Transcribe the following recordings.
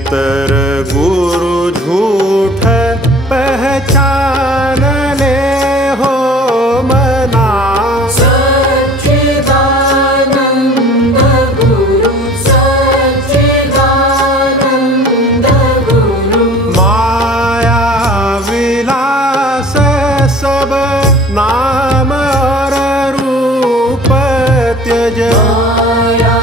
इतर गुरु झूठ पहचान ले हो मना। सच्चिदानंद गुरु, सच्चिदानंद गुरु। माया विलास सब नाम और रूप त्यज। माया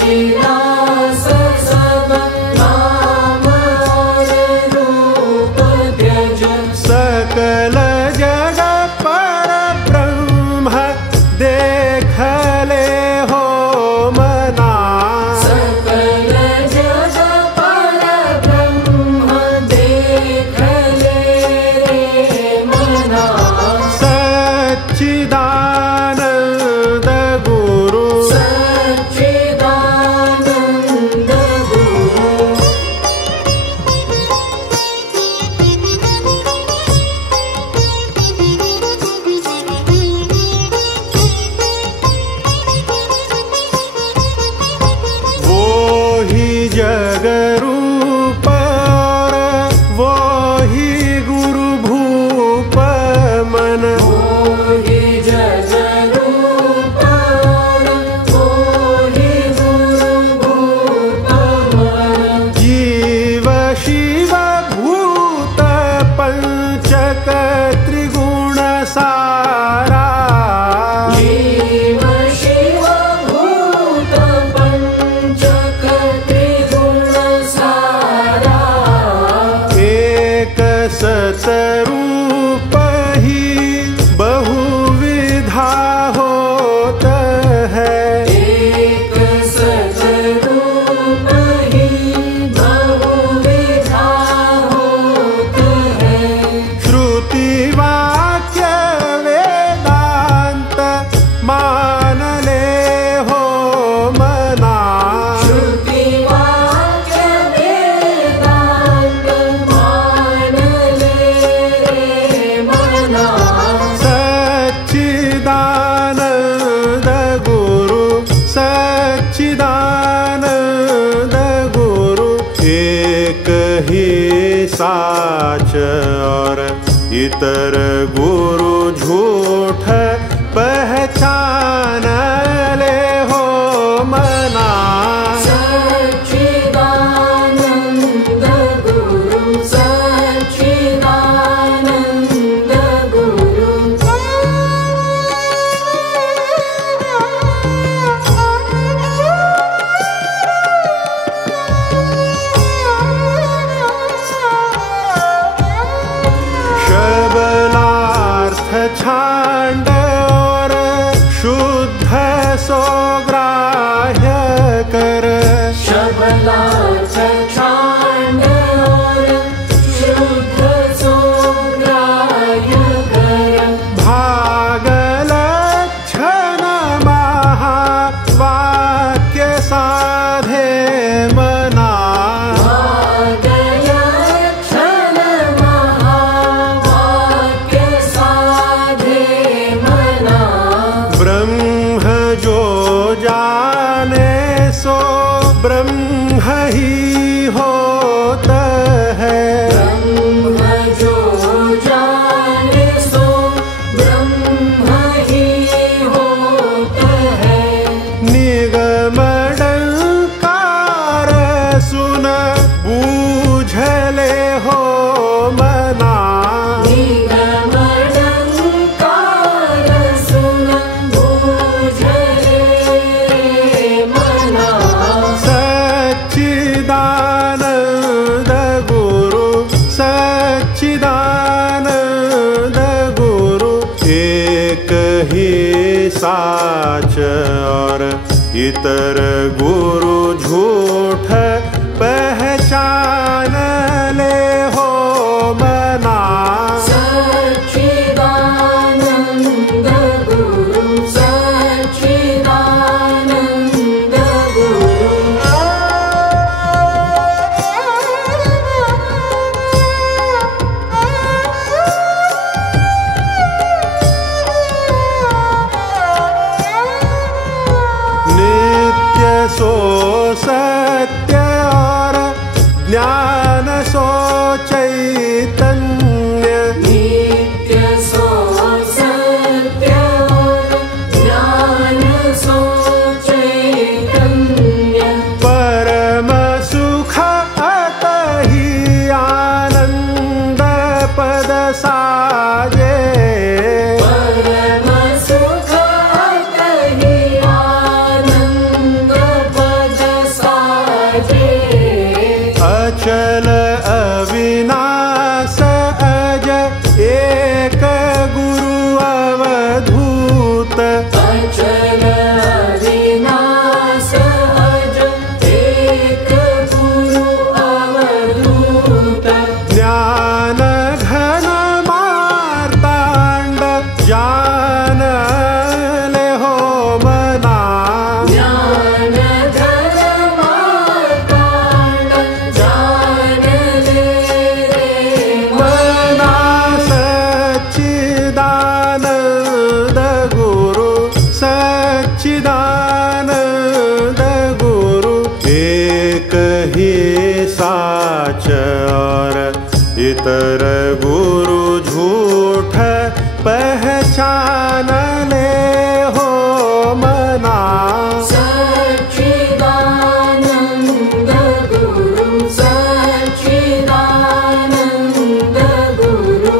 विलास सब नाम और रूप त्यज। सकल जग पर ब्रह्म देख ले हो मना। सकल जग पर ब्रह्म देख ले रे मना। सच्चिदानंद गुरु, सच्चिदानंद गुरु। वो ही जग रूप और वो ही गुरु भूप मन। मोहि जग रूप मोहि गुरु भूप मन। जीव शिव भूत पंचक त्रिगुण सारा। जीव शिव भूत पंचक त्रिगुण सारा। एक सतरूप ही बहुविधा होत है। एक सतरूप ही बहुविधा होत है। श्रुति वाक्य वेदांत मान ले हो मना। श्रुति वाक्य वेदांत मान ले रे मना। सच्चिदानंद गुरु, सच्चिदानंद गुरु। एक ही साच और इतर गुरु झूठ पहचान ले हो मना। सच्चिदानंद गुरु, सच्चिदानंद गुरु। शबलार्थ छांड और शुद्ध सोग्राह्य कर। शबलार्थ छांड और शुद्ध सोग्राह्य कर। भागलक्षण महावाक्य साधे मना। भागलक्षण महावाक्य साधे मना। ब्रह्म जो जाने सो ब्रह्म ही होत है। ब्रह्म जो जाने सो ब्रह्म ही होत है। निगम डंकार सुन बूझ ले हो मना। निगम डंकार सुन बूझ ले मना। सच्चिदानंद गुरु, सच्चिदानंद गुरु। एक ही साच और इतर गुरु झूठ पहचान ले हो मना। सच्चिदानंद गुरु, सच्चिदानंद गुरु। नित्य सो सत्य और साजे। परम सुख अतहि आनंद पद साजे। अचल अविनाश अज एक गुरु अवधूत। अचल अविनाश अज एक गुरु अवधूत। ज्ञान घन मार्तांड जान ले हो मना। ज्ञान घन मार्तांड जान ले रे मना सच्चिदानंद गुरु सच्चिदानंद गुरु एक ही साच और इतर गुरु झूठ पहचान ले हो मना। सच्चिदानंद गुरु सच्चिदानंद गुरु।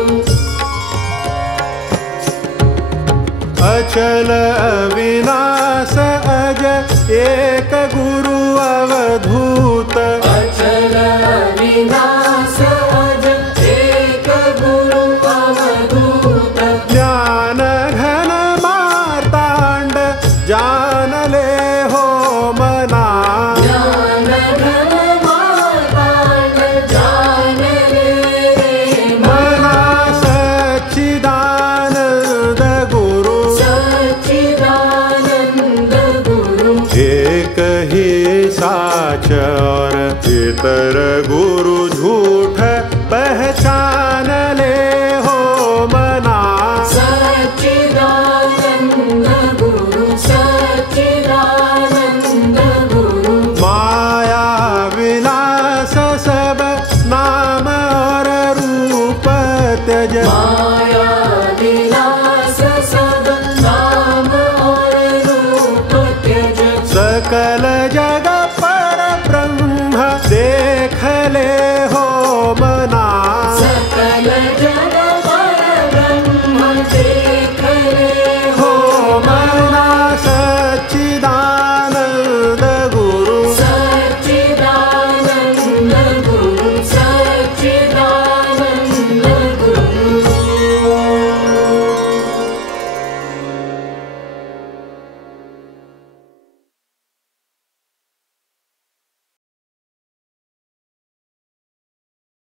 अचल अविनाश अज एक गुरु अवधूत। अचल अविनाश अज एक गुरु अवधूत। ज्ञान घन मार्तांड जान ले हो मना। ज्ञान घन मार्तांड जान ले रे मना सच्चिदानंद गुरु सच्चिदानंद गुरु। एक ही साच और इतर गुरु